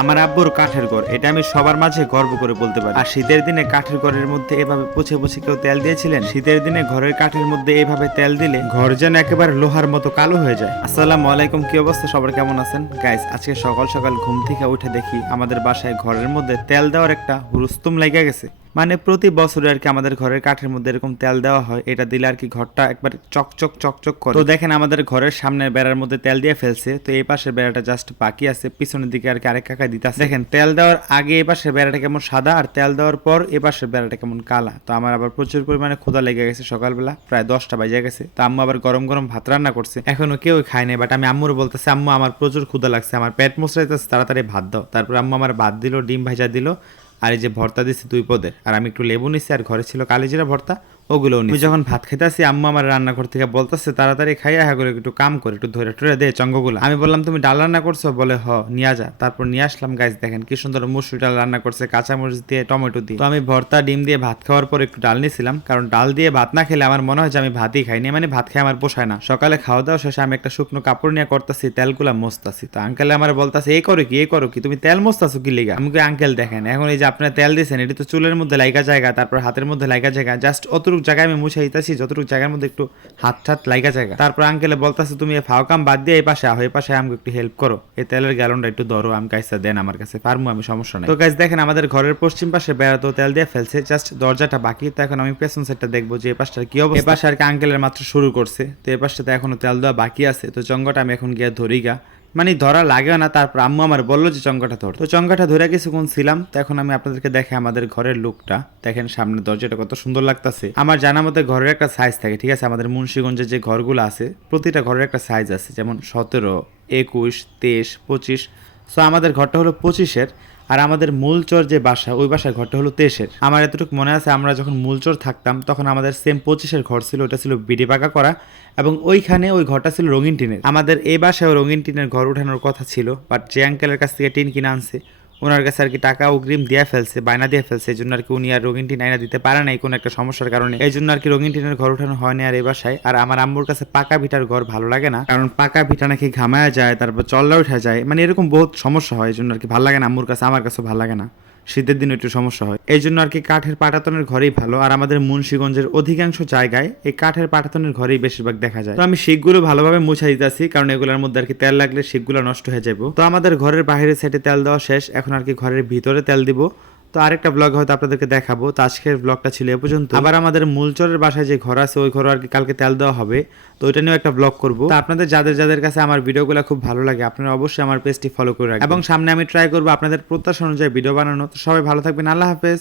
আমার আব্বুর কাঠের ঘর, এটা আমি সবার মাঝে গর্ব করে বলতে পারি। আর শীতের দিনে কাঠের ঘরের মধ্যে এভাবে পুছে পুছে কেউ তেল দিয়েছিলেন? শীতের দিনে ঘরের কাঠের মধ্যে এভাবে তেল দিলে ঘর যেন একেবারে লোহার মতো কালো হয়ে যায়। আসসালামু আলাইকুম, কি অবস্থা? সবার কেমন আছেন? গাইস আজকে সকাল সকাল ঘুম থেকে উঠে দেখি আমাদের বাসায় ঘরের মধ্যে তেল দেওয়ার একটা হুরুস্তুম লেগে গেছে। মানে প্রতি বছরে আর কি আমাদের ঘরের কাঠের মধ্যে এরকম তেল দেওয়া হয়, এটা দিলে আর কি ঘরটা একবার চকচক চকচক করে। তো দেখেন আমাদের ঘরের সামনে বেড়ার মধ্যে তেল দিয়ে ফেলছে, তো এই পাশের বেড়াটা জাস্ট বাকি আছে, পিছনের দিকে আর কি আরেক কাকা দিতেছে। দেখেন, তেল দেওয়ার আগে এই পাশের বেড়াটা কেমন সাদা আর তেল দেওয়ার পর এই পাশের বেড়াটা কেমন কালা। তো আমার আবার প্রচুর পরিমাণে ক্ষুধা লেগে গেছে সকালবেলা, প্রায় দশটা বাজে গেছে। তো আম্মু আবার গরম গরম ভাত রান্না করছে। এখনও কেউ খায় নাই বাট আমি আম্মুর বলতেছি, আম্মু, আমার প্রচুর ক্ষুধা লাগছে, আমার পেট মুসরাইতেছে তাড়াতাড়ি ভাত দাও। তারপর আম্মু আমার ভাত দিল, ডিম ভাজা দিল আর এই যে ভর্তা দিছি দুই পদের আর আমি একটু লেবু নিছি, আর ঘরে ছিল কালিজিরা ভর্তা ওগুলো আমি যখন ভাত খেতে আসি আম্মা আমার রান্নাঘর থেকে বলতেছে তাড়াতাড়ি খাইয়া হ্যাঁ করে একটু কাম করে একটু ধরে টরে দে চঙ্গগুলো। আমি বললাম তুমি ডাল রান্না করছ? বলে হ নিয়ে যা। তারপর নিয়ে আসলাম গাছ দেখেন কি সুন্দর মুসুরি ডাল রান্না করছে কাঁচামরিচ দিয়ে টমেটো দিয়ে। তো আমি ভর্তা ডিম দিয়ে ভাত খাওয়ার পর একটু ডাল নিয়েছিলাম কারণ ডাল দিয়ে ভাত না খেলে আমার মনে হয় যে আমি ভাতই খাইনি মানে ভাত খেয়ে আমার পোষায় না। সকালে খাওয়া দাওয়া শেষে আমি একটা শুকনো কাপড় নিয়ে করতেছি তেলগুলা মস্তাছি তো আঙ্কেল আমার বলতাছে এই করো কি এই করো কি? তুমি তেল মস্তাছো কি লেগে? আমি আঙ্কেল দেখেন এখন এই যে আপনার তেল দিয়েছেন এটি তো চুলের মধ্যে লাইকা জায়গা তারপর হাতের মধ্যে লাইকা জায়গা জাস্ট অতটুক জায়গায় আমি মুছে দিতেছি, যতটুকু জায়গার মধ্যে একটু হাত ঠাত লাইকা জায়গা। তারপর আঙ্কেলে বলতাছে, তুমি ফাও কাম বাদ দিয়ে এই পাশে আহো এই পাশে আমাকে একটু হেল্প করো। এই তেলের গ্যালনটা একটু ধরো, আমি কাইসা দেন আমার কাছে, পারমু আমি, সমস্যা নাই। তো গাইস দেখেন আমাদের ঘরের পশ্চিম পাশে বেড়াতো তেল দিয়ে ফেলছে জাস্ট দরজাটা বাকি। তো এখন আমি পেছন সাইডটা দেখব যে এই পাশটার কি অবস্থা। এই পাশে আর কি আঙ্কেলের মাত্র শুরু করছে। তো এই পাশটাতে এখনও তেল দেওয়া বাকি আছে। তো জঙ্গটা আমি এখন গিয়ে ধরি গা মানে ধরা লাগেও না, তারপর আম্মু আমার বলল যে চঙ্গাটা ধর। তো চঙ্গাটা ধরে কিছুক্ষণ ছিলাম, তো এখন আমি আপনাদেরকে দেখে আমাদের ঘরের লুকটা। দেখেন সামনে দরজাটা কত সুন্দর লাগতেছে। আমার জানা মতে ঘরের একটা সাইজ থাকে, ঠিক আছে? আমাদের মুন্সীগঞ্জের যে ঘরগুলো আছে, প্রতিটা ঘরের একটা সাইজ আছে, যেমন সতেরো, একুশ, তেইশ, পঁচিশ। সো আমাদের ঘরটা হলো পঁচিশের, আর আমাদের মূলচর যে বাসা, ওই বাসার ঘরটা হলো তেইশের। আমার এতটুকু মনে আছে, আমরা যখন মূলচর থাকতাম, তখন আমাদের সেম পঁচিশের ঘর ছিল, ওটা ছিল বিডি পাকা করা, এবং ওইখানে ওই ঘরটা ছিল রঙিন টিনের। আমাদের এই বাসায় রঙিন টিনের ঘর উঠানোর কথা ছিল বাট যে আঙ্কেলের কাছ থেকে টিন কিনে আনছে ওনার কাছে আর কি টাকা অগ্রিম দিয়ে ফেলছে, বায়না দিয়ে ফেলছে, এই জন্য আর কি উনি আর রঙিন টিন আইনা দিতে পারে নাই কোনো একটা সমস্যার কারণে। এই জন্য আর কি রঙিন ঘর উঠানো হয়নি আর এই বাসায়। আর আমার আম্মুর কাছে পাকা ভিটার ঘর ভালো লাগে না, কারণ পাকা ভিটা নাকি ঘামায় যায়, তারপর চল্লা উঠা যায় মানে এরকম বহুত সমস্যা হয়, এই জন্য আর কি ভালো লাগে না, আম্মুর কাছে, আমার কাছে ভালো লাগে না। শীতের দিনে একটু সমস্যা হয়। এই জন্য আর কি কাঠের পাটাতনের ঘরেই ভালো। আর আমাদের মুন্সীগঞ্জের অধিকাংশ জায়গায় এই কাঠের পাটাতনের ঘরেই বেশিরভাগ দেখা যায়। তো আমি শিখগুলো ভালোভাবে মুছা দিতেছি, কারণ এগুলোর মধ্যে আর কি তেল লাগলে শিখগুলো নষ্ট হয়ে যাব তো আমাদের ঘরের বাইরের সাইডে তেল দেওয়া শেষ। এখন আর কি ঘরের ভিতরে তেল দিব। তো আরেকটা ব্লগ হয়তো আপনাদেরকে দেখাবো। তো আজকের ব্লগটা ছিল এ পর্যন্ত। আবার আমাদের মূলচরের বাসায় যে ঘর আছে, ওই ঘর আর কি কালকে তেল দেওয়া হবে। তো ওইটা নিয়েও একটা ব্লগ করব। তো আপনাদের, যাদের যাদের কাছে আমার ভিডিওগুলো খুব ভালো লাগে, আপনারা অবশ্যই আমার পেজটি ফলো করে রাখবেন। এবং সামনে আমি ট্রাই করব আপনাদের প্রত্যাশা অনুযায়ী ভিডিও বানানো। তো সবাই ভালো থাকবেন। আল্লাহ হাফেজ।